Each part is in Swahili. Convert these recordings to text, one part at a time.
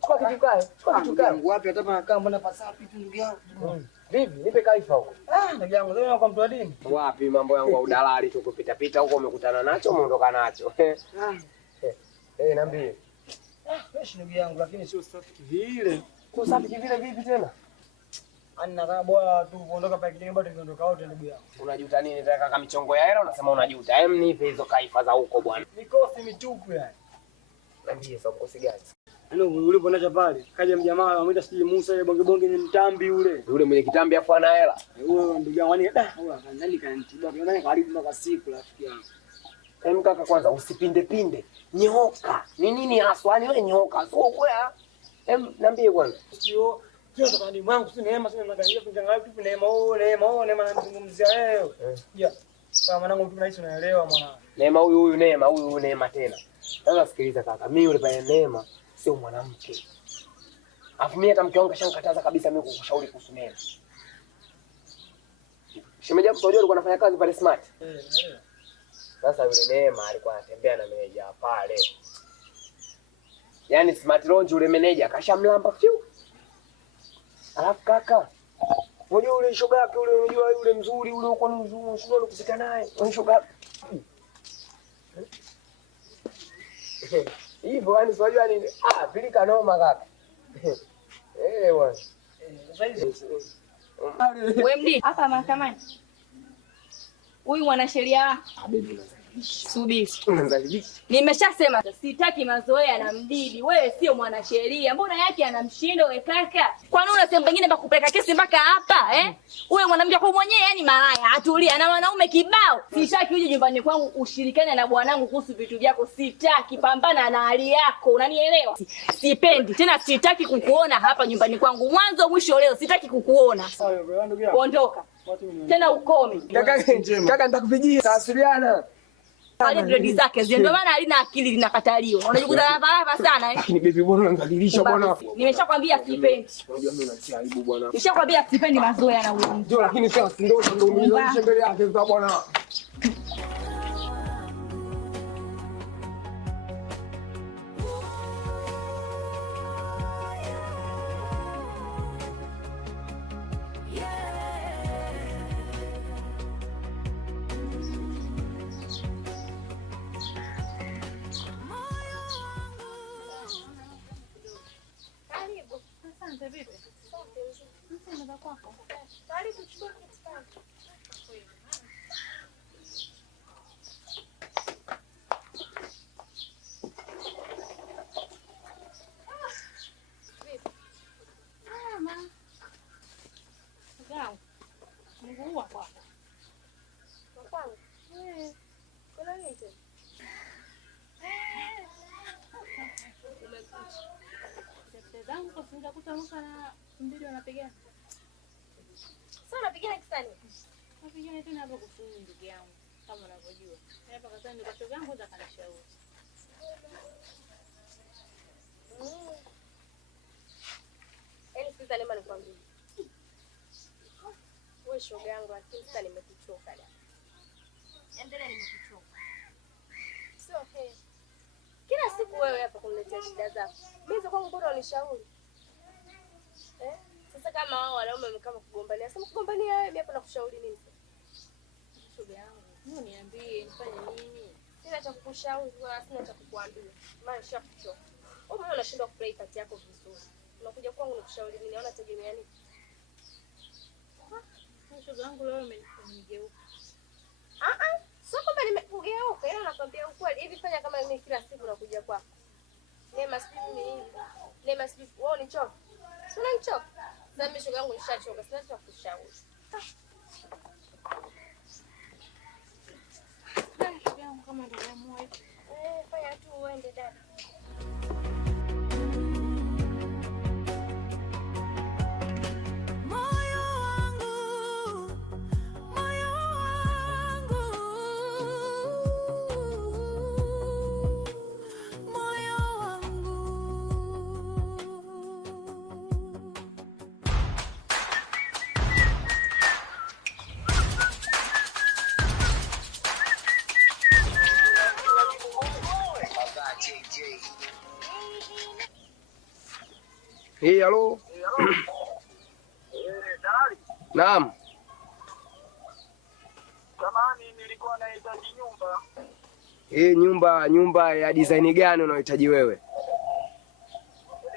Chukua kitu kae. Wapi hata kama mbona pasapi tu ndugu yangu. Vipi? Nipe kaifa huko. Ndugu yangu leo kwa mtu wa dini. Wapi mambo yangu ya udalali tu kupita pita huko umekutana nacho umeondoka nacho. Niambie. Fresh ndugu yangu lakini sio safi kivile. Kwa safi kivile vipi tena? Ana kama bora tu kuondoka pale kidogo bado tungeondoka wote ndugu yangu. Unajuta nini? Nataka kama michongo ya hela unasema unajuta. Hem nipe hizo kaifa za huko bwana. Mikosi mitupu yani. Niambie sasa mkosi gani? Uliponacha pale kaja mjamaa anamuita siji Musa ile bonge ni mtambi yule. Yule mwenye kitambi afu ana hela. Huyo ndugu yangu yani nani kanitiba. Nani karibu mpaka siku rafiki yangu. Hem kaka kwanza usipinde pinde. Nyoka. Ni nini haswa? Yaani wewe nyoka. Sio kwea. Hem niambie kwanza. Sio kwa ndani mwangu si neema sema ndio tunjangalia tu neema nazungumzia leo. Yeah. Kwa mwanangu mtu naishi unaelewa mwana. Neema huyu Neema tena. Sasa sikiliza kaka. Mimi yule pale Neema sio mwanamke. Alafu mimi hata mke wangu kashanikataza kabisa mimi kukushauri kuhusu Neema. Shemeji yako unajua alikuwa anafanya kazi pale Smart. Sasa yule Neema alikuwa anatembea na meneja pale. Yaani Smart Lounge yule meneja akashamlamba fiu. Alafu kaka, unajua yule shoga yake yule unajua yule mzuri yule uko ni mzuri, sio kupita naye. Yule shoga. Hivyo yani unajua nini? Pilika noma kaka. Bwana. Wewe mdi hapa mahakamani. Huyu mwanasheria subiri. Nimeshasema sitaki mazoea na Mdidi. Wewe sio mwanasheria. Mbona yake ana mshindo wewe kaka? Kwa nini una sehemu nyingine pa kupeleka kesi mpaka hapa Wewe mwanamke kwa mwenyewe yani malaya. Atulia na wanaume kibao. Sitaki uje nyumbani kwangu ushirikiane na bwanangu kuhusu vitu vyako. Sitaki, pambana na hali yako. Unanielewa? Sipendi. Tena sitaki kukuona hapa nyumbani kwangu. Mwanzo mwisho leo sitaki kukuona. Ondoka. Tena ukome. Kaka nitakupigia. Tawasiliana. Hali dread zake ndio maana halina akili linakataliwa. Unajikuta hapa sana Lakini baby bwana unadhalilisha bwana. Nimeshakwambia sipendi. Unajua mimi natia aibu bwana. Nishakwambia sipendi mazoea na wewe. Ndio lakini sasa ndio umenionyesha mbele yake bwana. Unapigana. Sasa unapigana kisani? Unapigana tena hapo kufunga ndugu yangu kama unavyojua. Hapa kazani ndio shoga yangu za kanishauri. Sasa lema nikwambie. Wewe shoga yangu lakini sasa nimekuchoka leo. Endelea nimekuchoka. Sio okay. Kila siku wewe hapa kuniletea shida zako. Mimi za kwangu bora unishauri. Sasa kama wao wanaume wamekama kugombania, sema kugombania wewe mimi hapa nakushauri nini sasa? Shoga yangu, wewe niambie nifanye nini? Sina cha kukushauri wala sina cha kukuambia. Maana nishakuchoka. Wewe mbona unashindwa kuplay part yako vizuri? Unakuja kwangu nikushauri nini? Naona tegemea nini? Shoga yangu leo umenigeuka. Sio kwamba nimekugeuka, ila nakwambia ukweli. Hivi fanya kama mimi kila siku nakuja kwako. Neema sipi mimi hivi. Neema sipi wewe unichoka. Sina nichoka. Na mimi shoga yangu nishachoka. Sina cha kushauri. Shoga yangu kama ndio moyo. Fanya tu uende dada. Hii halo. Dalali. Naam. Samahani, nilikuwa nahitaji nyumba. Hii nyumba ya design gani unayohitaji wewe?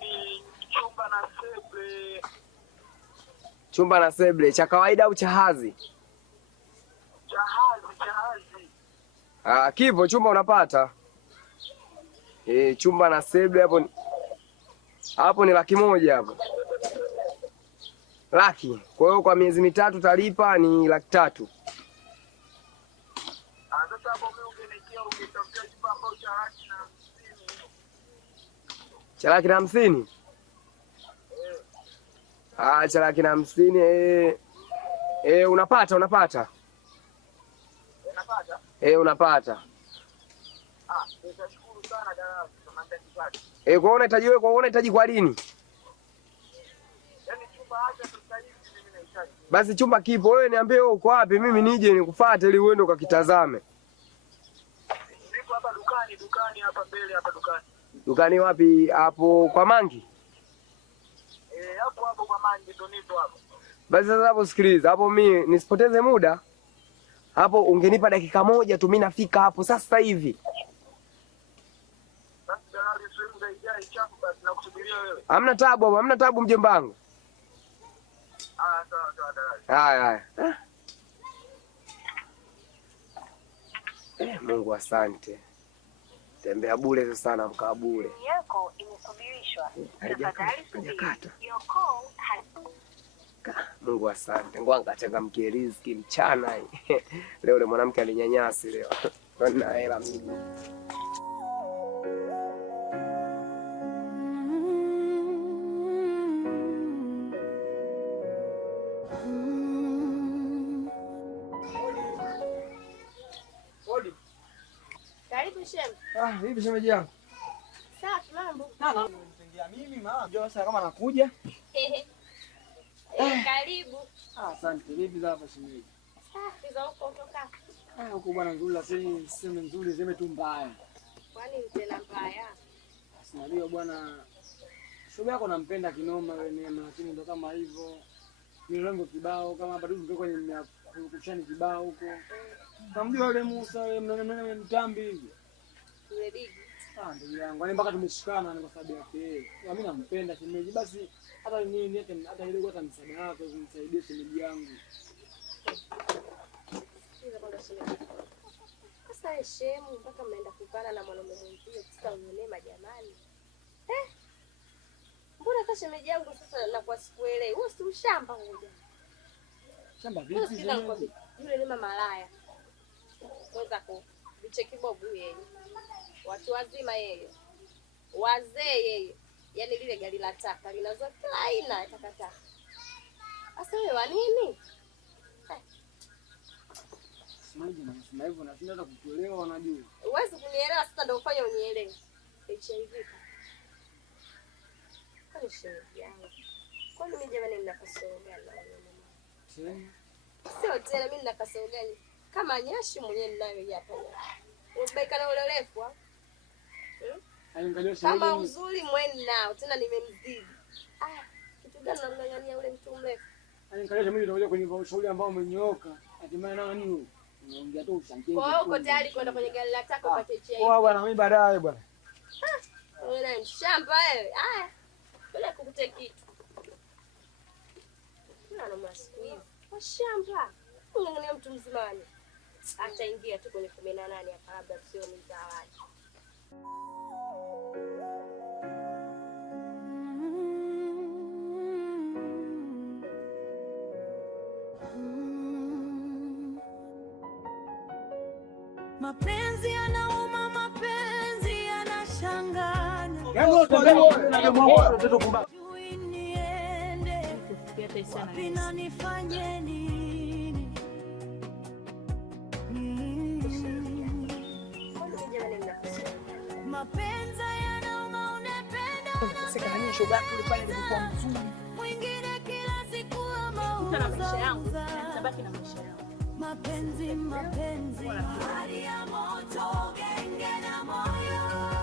Ni chumba na seble. Chumba na seble cha kawaida au cha hadhi? Jahazi. Kipo chumba unapata. Chumba na seble hapo ni 100,000 hapo. Laki. Kwa hiyo kwa miezi mitatu talipa ni 300,000. Sasa hapo mimi ungetafutia chumba ambacho cha 150,000. Cha 150,000? Cha 150,000 unapata. Unapata? Unapata. Nitashukuru sana dalali kama nitakipata. Kwa unahitaji kwa lini? Yaani chumba hata sasa hivi mimi nahitaji. Basi chumba kipo, wewe niambie wewe uko wapi, mimi nije nikufuate ili uende ukakitazame. Nipo hapa dukani hapa mbele hapa dukani. Dukani wapi? Hapo kwa Mangi? Hapo kwa Mangi ndo nipo hapo. Basi sasa hapo sikiliza, hapo mimi nisipoteze muda. Hapo ungenipa dakika moja tu, mimi nafika hapo sasa hivi. Basi dalali sehemu za ijai chafu basi nakusubiria wewe. Hamna tabu mjomba wangu. Sawa dalali. Haya. Mungu asante. Tembea bure sana mkaa bure. Yako imesubirishwa. Tafadhali subiri. Your call has... Mungu asante. Ngoja ngachangamkie riziki mchana. Leo yule mwanamke alinyanyasi leo. Na hela mimi. Karibu shem. Vipi shemeji yangu? Safi mambo. Nimeingia mimi mama. Njoo sasa kama nakuja. Karibu. Asante. Vipi za hapa shemeji? Safi za huko kutoka. Huko bwana nzuri lakini sema nzuri sema tu mbaya. Kwani mtela mbaya? Sinajua bwana. Shoga yako nampenda kinoma wewe Neema lakini ndo kama hivyo. Milango kibao kama hapa tu tuko kwenye kushani kibao huko. Namjua yule Musa yule mnene mtambi hivi. Yule bigi. Ndugu yangu, yani mpaka tumeshikana ni kwa sababu yake yeye. Mimi nampenda shemeji, basi hata nini hata ile hata msaada wako kumsaidia shemeji yangu. Sasa heshemu mpaka mnaenda kupana na mwanaume mwingine sasa unyelema jamani. Mbona sasa shemeji yangu sasa nakuwa sikuelewi. Wewe si ushamba huja. Shamba vipi shemeji? Yule ni mama malaya. Kwanza vicheki bobu yeye. Watu wazima yeye. Wazee yeye. Yaani lile gari la taka linazoa kila aina ya takataka. Sasa wewe wa nini? Shemeji nasema hivyo na sina hata kukuelewa unajua. Huwezi kunielewa sasa ndio ufanye unielewe. HIV. Kwani shemeji yangu. Kwani mimi jamani nina kasoro gani na wewe? Sio tena mimi nina kasoro gani? Kama nyashi mwenyewe ninayo hapa. Unabaika na ule urefu ah? Kama uzuri mweni nao tena nimemzidi. Kitu gani unamng'ang'ania ule mtu mrefu? Anikalia mimi nitakuja kwenye ushauri ambao umenyooka. Hatimaye nani huyo? Unaongea tu ushangie. Kwa hiyo uko tayari kwenda kwenye gari la taka upate chai? Poa bwana, mimi baadaye bwana. Wewe ni shamba wewe. Bila kukute kitu. Ana maskini. Kwa shamba. Unang'ang'ania mtu mzimani. Ataingia tu kwenye 18 hapa labda sio mzawadi. Mapenzi yanauma, mapenzi yanashanganya. Jui niende, wapi na nifanye nini? Mapenzi yanauma, unapenda mwingine kila siku mapenzi hali ya moto, genge na moyo.